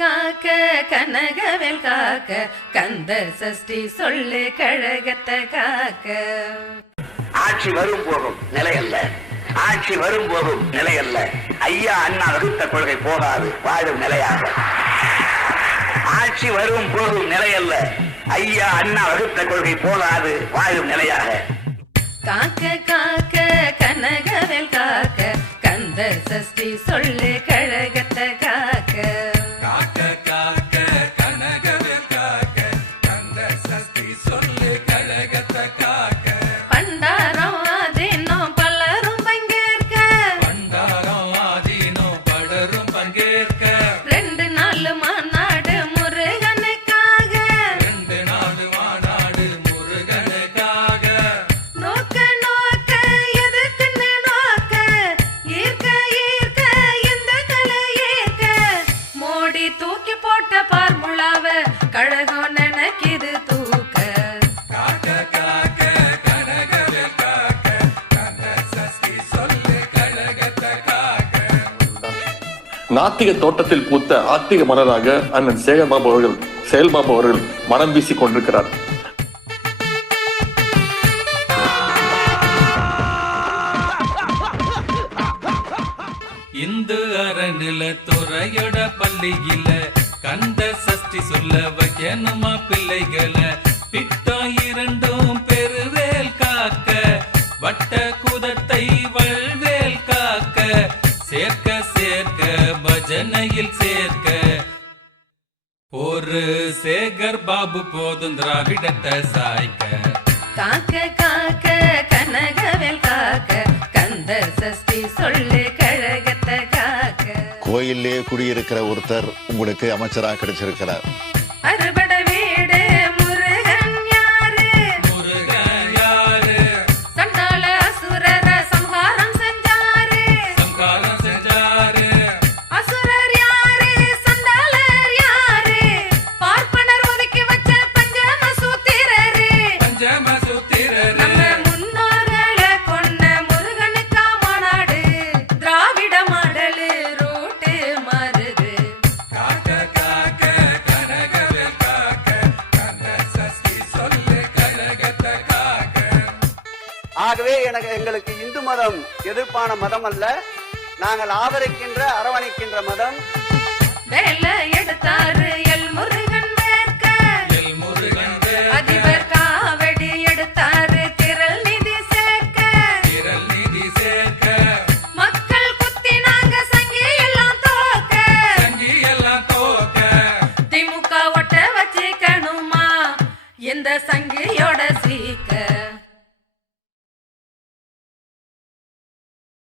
காக்க கனகவேல் காக்க கந்த சஷ்டி சொல்லு கழகத்தை காக்க. ஆட்சி வரும் போகும் நிலையல்ல, ஆட்சி வரும் போகும் நிலையல்ல, ஐயா அண்ணா வகுத்த கொள்கை போகாது வாழும் நிலையாக. ஆட்சி வரும் போகும் நிலையல்ல, ஐயா அண்ணா வகுத்த கொள்கை போகாது வாழும் நிலையாக. காக்க காக்க கனகவேல் காக்க கந்த சஷ்டி சொல்லு கழகத்தை காக்க. காக்க காக்க கனகவேல் காக்க கந்த சஷ்டி சொல்லு கழகத்தை காக்க. பண்டாரம் ஆதீனம் பலரும் பங்கேற்க, பண்டாரம் ஆதீனம் பலரும் பங்கேற்க. 2 நாள் மாநாடு முருகனுக்காக, 2 நாள் மாநாடு முருகனுக்காக. நோக்க நோக்க எதுக்குன்னு நோக்க, ஈர்க்க ஈர்க்க இந்த கலை ஈர்க்க. மோடி தூக்கி போட்ட பார்முலாவ கழகம் நினைக்கிது தூக்க. காக்க காக்க கனகவேல் காக்க கந்த சஷ்டி சொல்லு கழகத்தை காக்க. நாத்திக தோட்டத்தில் பூத்த ஆத்திக மலராக அண்ணன் சேகர்பாபு அவர்கள் செயல்பாபு அவர்கள் மனம் வீசிக் கொண்டிருக்கிறார். இந்து அறநில துறையோட பள்ளியில கந்த சஷ்டி சொல்ல வைக்கணுமா பிள்ளைகளை. பித்தம் 2 பெருவேல் காக்க, வட்ட குதத்தை வல்வேல் காக்க. சேர்க்க சேர்க்க பஜனையில் சேர்க்க, ஒரு சேகர் பாபு போதும் திராவிடத்தை சாய்க்க. காக்க காக்க கனகவேல் காக்க கந்த சஷ்டி சொல்லு கழகத்தை காக்க. கோயிலே குடியிருக்கிற ஒருத்தர் உங்களுக்கு அமைச்சராக கிடைச்சிருக்கிறார். அறுபடை வீடு முருகன் யாரு, முருகன் யாரு, சண்டால அசுரர சம்ஹாரம் செஞ்சாரு. சம்காரம் செஞ்சாரு. அசுரர் யாரு, சண்டாளர் யாரு, பார்ப்பனர் ஒதுக்கி வச்ச பஞ்சம சூத்திரரு. பஞ்சம சூத்திரரு. நம்ம முன்னோர்களை கொண்ட முருகனுக்கா மாநாடு, திராவிட மாடலு ரூட்டு மாறுது. காக்க காக்க கனகவேல் காக்க கந்த சஷ்டி சொல்லு கழகத்தை காக்க. ஆகவே எங்களுக்கு இந்து மதம் எதிர்ப்பான மதம் அல்ல, நாங்கள் ஆதரிக்கின்ற அரவணைக்கின்ற மதம். வேலை எடுத்தாரு எல் முருகன் வேர்க்க, எல் முருகன் வேர்க்க. அதிபர் காவடி எடுத்தாரு திரள் நிதி சேர்க்க. திரள் நிதி சேர்க்க, மக்கள் குத்தினாங்க சங்கி எல்லாம் தோக்க. சங்கி எல்லாம் தோக்க. திமுக ஒட்ட வச்சுக்கணுமா இந்த சங்கியோட சீக்க.